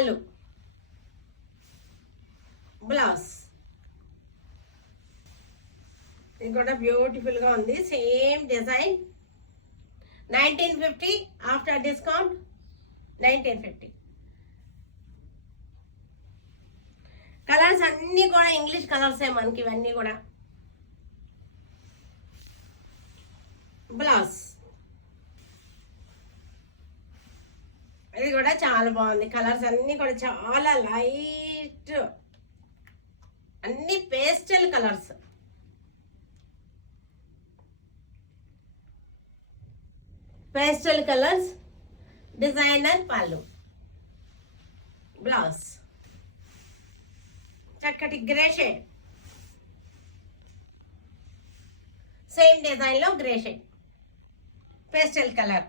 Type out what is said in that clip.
పళ్ళు, బ్లౌజ్. ఇది కూడా బ్యూటిఫుల్గా ఉంది, సేమ్ డిజైన్. 1950 after discount 1950. కలర్స్ అన్నీ కూడా ఇంగ్లీష్ కలర్సే మనకి, ఇవన్నీ కూడా. బ్లౌజ్ ఇది కూడా చాలా బాగుంది. కలర్స్ అన్నీ కూడా చాలా లైట్, అన్ని pastel colours. Pastel colours, designer పళ్ళు, బ్లౌజ్. చక్కటి గ్రే షేడ్, సేమ్ డిజైన్లో గ్రే షేడ్, పేస్టల్ కలర్.